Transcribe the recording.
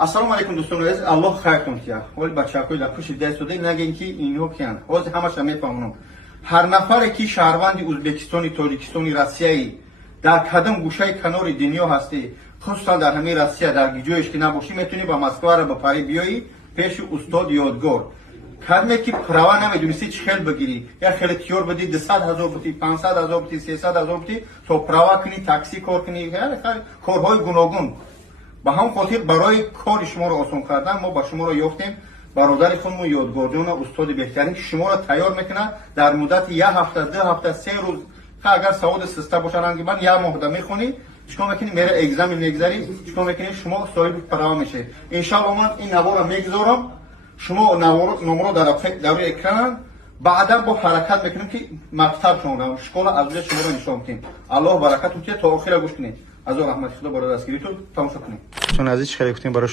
ассалому алайкум дӯстони азиз, аллоҳ хайртон киҳад. ҳоли бачаҳои дар пушти дастода нагем ки инҳо киянд. ҳозир ҳамаша мефаҳмонам. ҳар нафаре ки шаҳрванди Ӯзбекистони, Тоҷикистони, Россияи дар кадом гӯшаи канори дунё ҳастӣ, хусусан дар ҳамин Россия, дар ҷоеш ки набошӣ, метавонӣ ба Москваро ба пари биёӣ пеши устод ёдгор. кадме ки права намедонистӣ чӣ хел бигирӣ, я хеле тиёр бидӣ 200 000 бутӣ, 500 000 бутӣ, 300 000 бутӣ, то права кунӣ, таксӣ кор кунӣ, корҳои гуногун. ба ҳамон хотир барои кори шуморо осон кардан мо ба шуморо ёфтем бародари худмон ёдгорҷона устоди беҳтарин ки шуморо тайёр мекунад дар муддати 1 ҳафта, 2 ҳафта, 3 рӯз, агар саводи систа бошад ангибан 1 моҳ мехонӣ, чикор мекунӣ, мера экзамен мегзарӣ, чикор мекунӣ, шумо соҳиби права мешавед. Иншаллоҳ ман ин навора мегзорам, шумо номро дар рӯи экран баъда бо ҳаракат мекунем ки мактабшон школа аз ҷои шуморо нишон медиҳем. аллоҳ баракатон киҳад, то охира гӯш кунед. азо раҳмати худо барои дастгиритон тамошо кунед. чун азиз чӣ хеле гуфтем барои